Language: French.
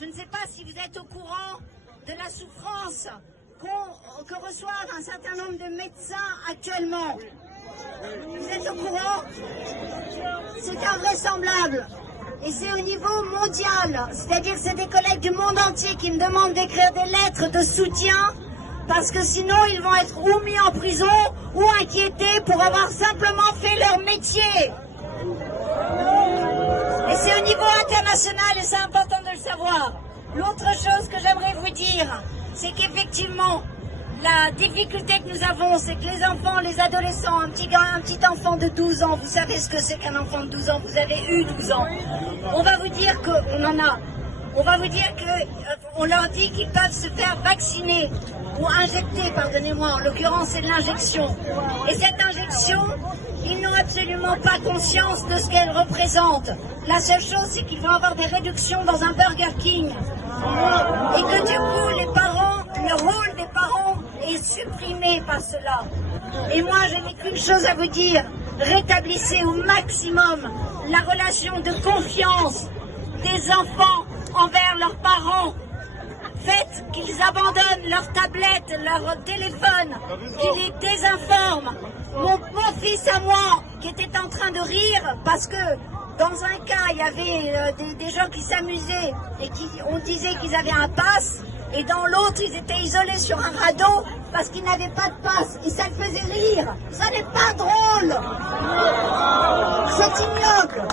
Je ne sais pas si vous êtes au courant de la souffrance que reçoivent un certain nombre de médecins actuellement. Vous êtes au courant? C'est invraisemblable. Et c'est au niveau mondial. C'est-à-dire que c'est des collègues du monde entier qui me demandent d'écrire des lettres de soutien parce que sinon ils vont être ou mis en prison ou inquiétés pour avoir simplement fait leur métier. Et c'est au niveau international et c'est important de le savoir. L'autre chose que j'aimerais vous dire, c'est qu'effectivement, la difficulté que nous avons, c'est que les enfants, les adolescents, un petit enfant de 12 ans, vous savez ce que c'est qu'un enfant de 12 ans, vous avez eu 12 ans. On va vous dire qu'on en a. On va vous dire qu'on leur dit qu'ils peuvent se faire vacciner ou injecter, pardonnez-moi, en l'occurrence c'est de l'injection. Et cette injection, ils n'ont absolument pas conscience de ce qu'elle représente. La seule chose, c'est qu'ils vont avoir des réductions dans un Burger King. Et que du coup, les parents, le rôle des parents est supprimé par cela. Et moi, je n'ai qu'une chose à vous dire. Rétablissez au maximum la relation de confiance des enfants envers leurs parents. Faites qu'ils abandonnent leur tablette, leur téléphone, qu'ils les désinforment. Mon fils à moi, qui était en train de rire parce que dans un cas, il y avait des gens qui s'amusaient et on disait qu'ils avaient un pass, et dans l'autre, ils étaient isolés sur un radeau parce qu'ils n'avaient pas de passe, et ça le faisait rire. Ça n'est pas drôle. C'est ignoble.